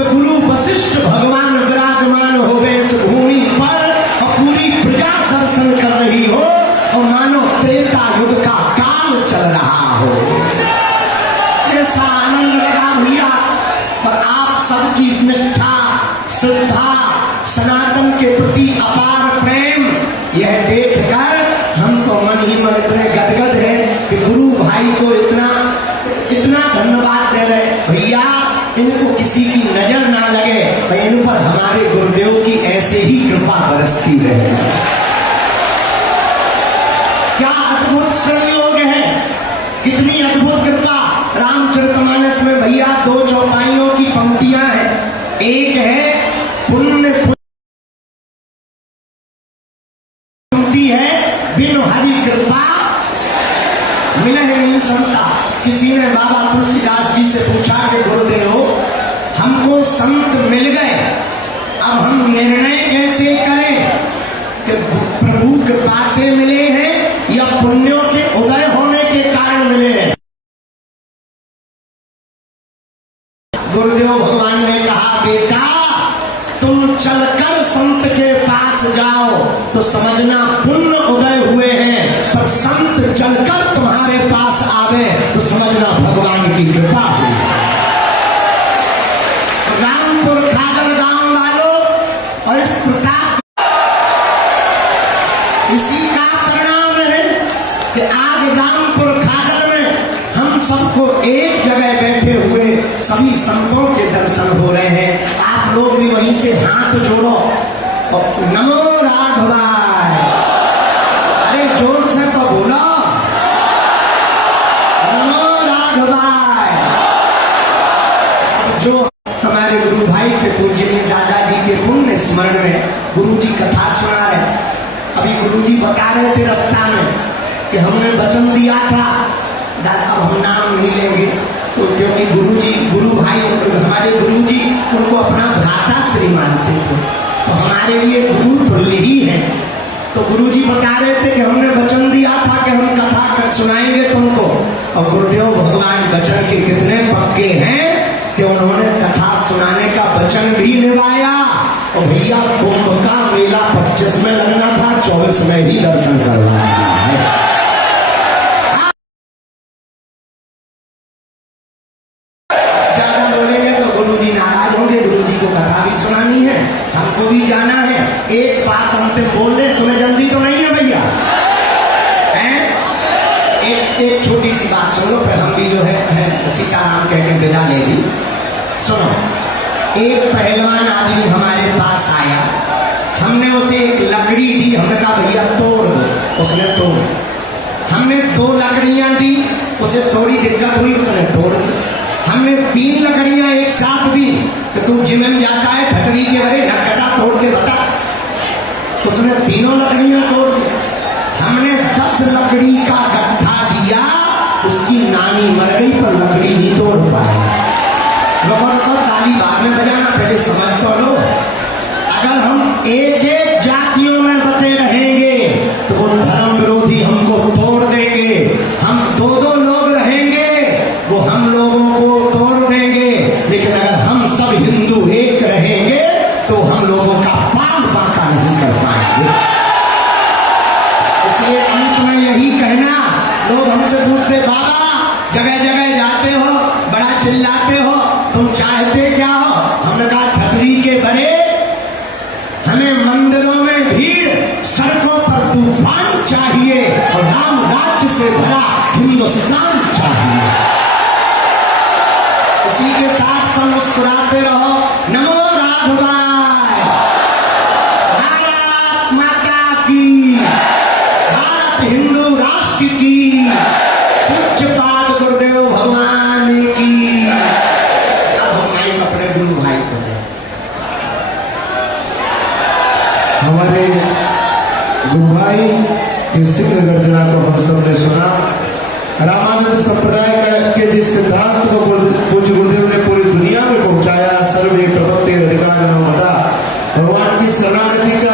कि गुरु वशिष्ठ भगवान विराजमान होवे इस भूमि पर और पूरी प्रजा दर्शन कर रही हो और मानो त्रेता युग का काल चल रहा हो। ऐसा आनंद लगा भैया। पर आप सबकी निष्ठा, श्रद्धा, सनातन के प्रति अपार प्रेम, यह देखकर हम तो मन ही मन इतने गदगद हैं कि गुरु भाई को इतना धन्यवाद दे रहे। भैया इनको किसी की नजर ना लगे और इन पर हमारे गुरुदेव की ऐसे ही कृपा बरसती रहे। क्या अद्भुत संयोग है, कितनी अद्भुत कृपा। रामचरितमानस में भैया 2 चौपाइयों की पंक्तियां हैं। एक है पुण्य पंक्ति है, बिनु हरि कृपा मिले नहीं संता। किसी ने बाबा तुलसीदास जी से पूछा कि गुरुदेव हमको संत मिल गए, अब हम निर्णय कैसे करें कि प्रभु कृपा से मिले हैं या पुण्यों के उदय होने के कारण मिले हैं। गुरुदेव भगवान ने कहा बेटा तुम चलकर संत के पास जाओ तो समझना पुण्य उदय हुए हैं, पर संत चलकर तुम्हारे पास आवे तो समझना भगवान की कृपा हुई। रामपुर खागर गांव वालों और इस प्रताप इसी का परिणाम है कि आज रामपुर खागर में हम सबको एक जगह बैठे हुए सभी संतों के दर्शन हो रहे हैं। आप लोग भी वहीं से हाथ जोड़ो और नमो राघवाय, अरे जोर से तो बोलो नमो राघवाय। अब जो हमारे गुरु भाई के पूजनीय दादाजी के पुण्य स्मरण में गुरु जी कथा सुना रहे। अभी गुरु जी बता रहे थे रास्ता में कि हमने वचन दिया था, अब हम नाम नहीं लेंगे क्योंकि गुरु भाई हमारे गुरु जी उनको अपना भ्राता श्री मानते थे, तो हमारे लिए गुरु तुल्य ही है। तो गुरु जी बता रहे थे कि हमने वचन दिया था कि हम कथा कर सुनाएंगे तुमको, और गुरुदेव भगवान वचन के कितने पक्के हैं कि उन्होंने कथा सुनाने का वचन भी निभाया। और भैया कुंभ का मेला 25 में लगना था, 24 में ही दर्शन करवाया है। हमको भी जाना है। एक बात अंतिम बोल दे, तुम्हें जल्दी तो नहीं है भैया? एक छोटी सी बात सुनो, फिर हम भी जो है सीताराम कह के विदा लेगी। सुनो, एक पहलवान आदमी हमारे पास आया, हमने उसे एक लकड़ी दी, हमने कहा भैया तोड़ दो, उसने तोड़। हमने 2 लकड़ियां दी, उसे थोड़ी दिक्कत हुई, उसने तोड़ दी। हमने 3 लकड़ियां एक साथ दी कि तू जिम में जाता है ठटरी के भरे नकटा तोड़ के बता, उसने 3 लकड़ियां तोड़ दी। हमने 10 लकड़ी का गट्ठा दिया, उसकी नानी मर गई पर लकड़ी नहीं तोड़ पाए। लोगों को ताली बाद में बजाना, पहले समझ तो लो। अगर हम एक जातियों में बटे रहेंगे तो वो धर्म विरोधी हमको तोड़ देंगे। हम 2-2 लोग रहेंगे वो हम लोगों को तोड़ देंगे। लेकिन अगर हम सब हिंदू एक रहेंगे तो हम लोगों का पाल बांका नहीं कर पाएंगे। इसलिए अंत में यही कहना, लोग हमसे पूछते बाबा जगह जगह जाते हो, बड़ा चिल्लाते हो, तुम चाहते क्या हो? हमने कहा ठटरी के बड़े, हमें मंदिरों में भीड़, सड़कों पर तूफान चाहिए और राम राज्य से भरा हिंदुस्तान चाहिए। इसी के साथ सब मुस्कुराते रहो। नमो राघवाय, भारत माता की, भारत हिंदू राष्ट्र की, पूज्यपाद गुरुदेव भगवान की। अब हम माइक अपने गुरु भाई को दें। हमारे गुरु भाई के सिंह गर्जना को हम सबने सुना। रामानंद संप्रदाय के जिस सिद्धांत को पूज्य गुरुदेव ने पूरी दुनिया में पहुंचाया, सर्वे प्रपत्ति अधिकार न मदा, भगवान की शरणागति का